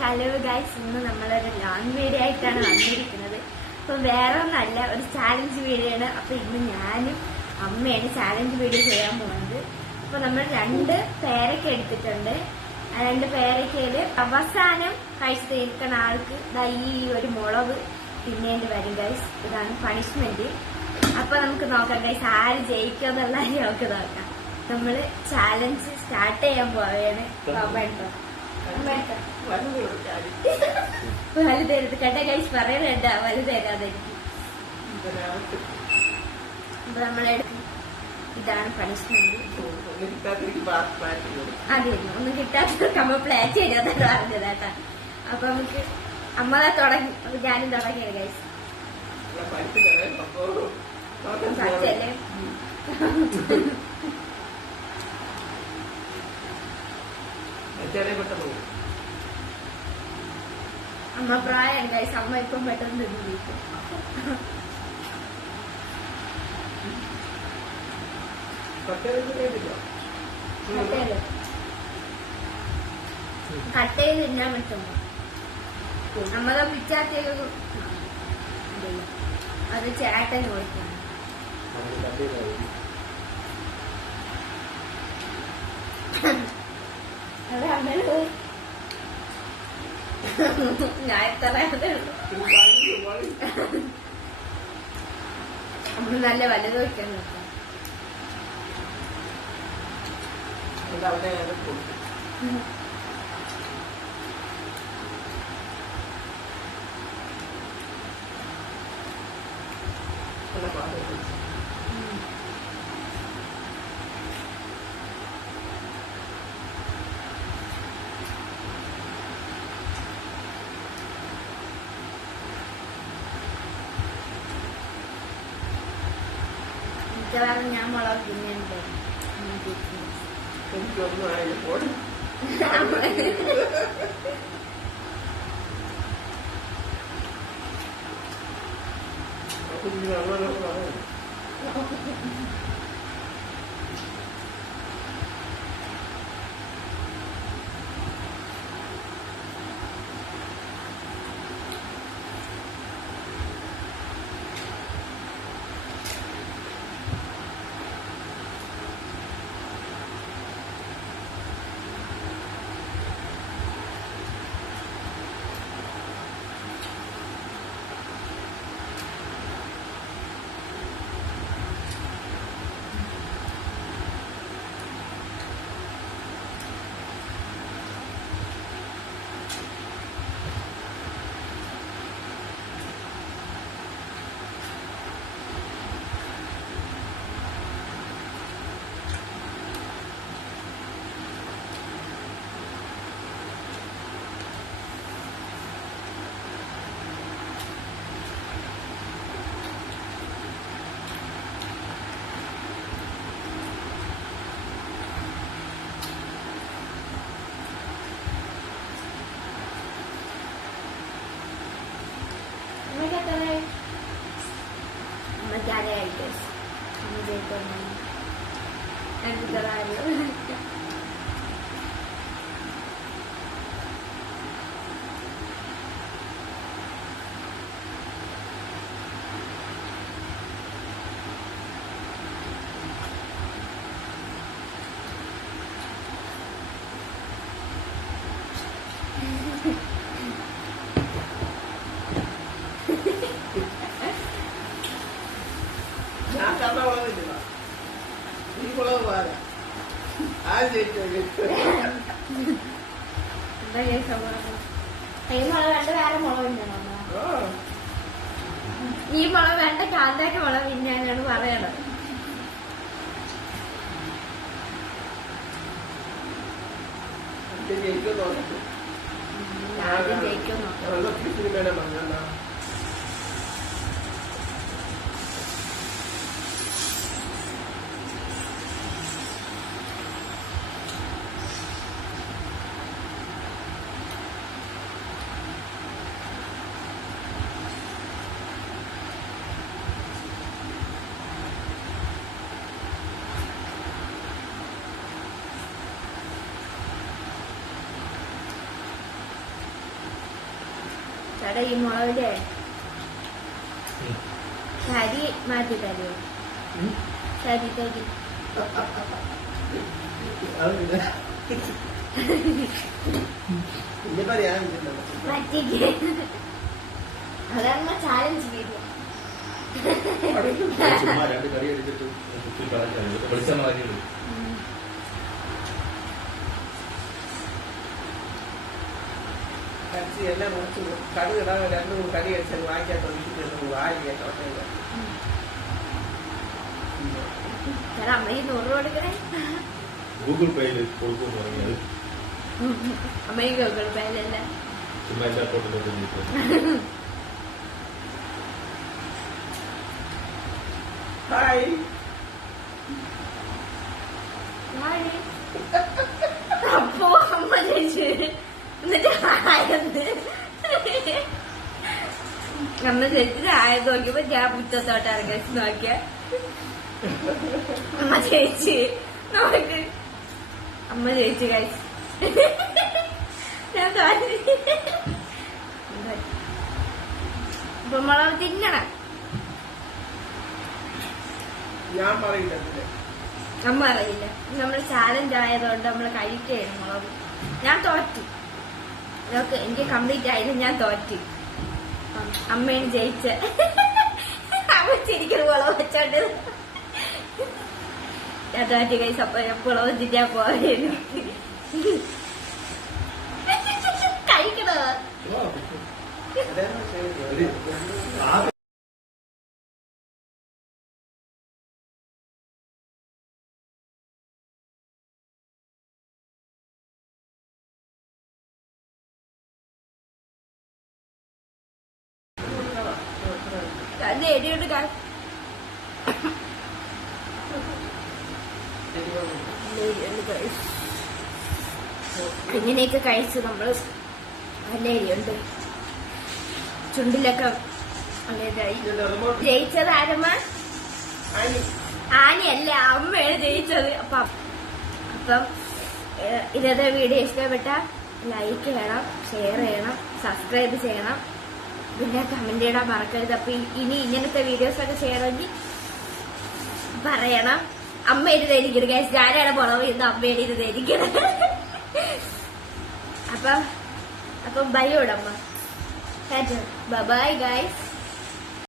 Hi hello guys, ഇന്ന് നമ്മളൊരു long video ആയിട്ടാണ് വന്നിരിക്കുന്നത്. അപ്പൊ വേറെ ഒന്നല്ല, ഒരു ചാലഞ്ച് വീഡിയോ ആണ്. അപ്പൊ ഇന്ന് ഞാനും അമ്മയാണ് ചാലഞ്ച് വീഡിയോ ചെയ്യാൻ പോകുന്നത്. അപ്പൊ നമ്മൾ 2 പേരക്ക എടുത്തിട്ടുണ്ട്. ആ 2 പേരക്കയില് അവസാനം കഴിച്ചു തീർക്കുന്ന ആൾക്ക് ഈ ഒരു മുളക് തിന്നേണ്ടി വരും ഗൈസ്. ഇതാണ് പണിഷ്മെന്റ്. അപ്പൊ നമുക്ക് നോക്കാം ഗൈസ്, ആര് ജയിക്കുമെന്നുള്ള നമുക്ക് നോക്കാം. നമ്മള് ചാലഞ്ച് സ്റ്റാർട്ട് ചെയ്യാൻ പോവുകയാണ്. വലുതരുത് കേട്ട ഗൈസ്, പറയുന്നുണ്ട് വലുതരാതെ. അപ്പൊ നമ്മളെടുക്കും. ഇതാണ് പണിഷ്മെന്റ്. അതെയൊന്നും ഒന്നും കിട്ടാത്തവർക്ക് നമ്മൾ പ്ലാൻ ചെയ്യാതെ പറഞ്ഞത് കേട്ടാ. അപ്പൊ നമുക്ക് അമ്മ തുടങ്ങി, അപ്പൊ ഞാനും തുടങ്ങിയത് ഗൈസ്. പച്ചല്ലേ അമ്മ പ്രായം ഗൈസ്, അമ്മ ഇപ്പം പെട്ടെന്ന് തിന്നിരിക്കും. കട്ട് ചെയ്ത് തിന്നാൻ പറ്റുമ്പോ നമ്മളെ പിച്ചാത്തേക്ക് അത് ചേട്ടൻ കൊടുക്കണം. അത് അങ്ങനെ ഞാൻ എത്ര നമ്മള് നല്ല വലുത് വയ്ക്കാൻ നോക്കാം. മിക്കവാറും ഞാൻ മുളക് തിന്നുണ്ട്. ഈ മുളക് വേണ്ട, കാന്താക്ക മുളക് പിന്നാണ് പറയണത്. ആദ്യം ജയിക്കും. ചേട്ടാ ഈ മുളകിന്റെ കരി മാറ്റി തരുമോ? കരി കരി അതാണ് ചാലഞ്ച് വീഡിയോ. എല്ലാം കുറച്ച് കടി ഇടാൻ 2 കടി അടിച്ചാൽ വാങ്ങിക്കാൻ അമ്മ ഈ 100 രൂപ കൊടുക്കണേ. ഗൂഗിൾ പേയിൽ കൊടുക്കും പറഞ്ഞത്. അമ്മ ഈ ഗൂഗിൾ പേയിലല്ല, ചുമ്മാ എന്റെ അക്കൗണ്ടിൽ. ഹായ് അപ്പോ അമ്മ ചോദിച്ചു എന്നിട്ട് ആയെന്ന് അമ്മ ചോദിച്ചത് ആയത് നോക്കിയപ്പോ ഞാൻ മുറ്റത്തോട്ട് ഇറങ്ങി നോക്കിയ അമ്മ ചേച്ചി നോക്ക് അമ്മ ചേച്ചി കഴിച്ചു. ഞാൻ ഇപ്പൊ മുളക് തിന്നണം. ഞാൻ പറയില്ല, അമ്മ അറിയില്ല. നമ്മള് ചാലഞ്ച് ആയതുകൊണ്ട് നമ്മള് കഴിക്കുകയാണ് മുളക്. ഞാൻ തോറ്റി. ഇതൊക്കെ എനിക്ക് കംപ്ലീറ്റ് ആയത് ഞാൻ തോറ്റി. അമ്മയാണ് ജയിച്ച. അമ്മ ചിരിക്കുന്ന മുളക് വെച്ചോണ്ട് ഞാൻ തോറ്റി കഴിച്ച. അപ്പൊ മുളക് തിന്നാൻ പോയാലും കഴിക്കണോ? അത് എരിയുണ്ട്. ഇങ്ങനെയൊക്കെ കഴിച്ച് നമ്മള് നല്ല എരിയുണ്ട്. ചുണ്ടിലൊക്കെ നല്ലതായി. ജയിച്ചത് ആരമ്മ? ആനയല്ല, അമ്മയാണ് ജയിച്ചത്. അപ്പം ഇന്നത്തെ വീഡിയോ ഇഷ്ടപ്പെട്ട ലൈക്ക് ചെയ്യണം, ഷെയർ ചെയ്യണം, സബ്സ്ക്രൈബ് ചെയ്യണം, പിന്നെ കമന്റ് ഇടാൻ മറക്കരുത്. അപ്പൊ ഇനി ഇങ്ങനത്തെ വീഡിയോസ് ഒക്കെ ചെയ്യണമെങ്കിൽ പറയണം. അമ്മ ഇരുന്നിരിക്കണം ഗൈസ്. ഞാനാണ് പുറവ് ഇന്ന് അമ്മയുടെ ഇരുന്നിരിക്കണം. അപ്പം ബൈ ഓടമ്മ. Bye guys.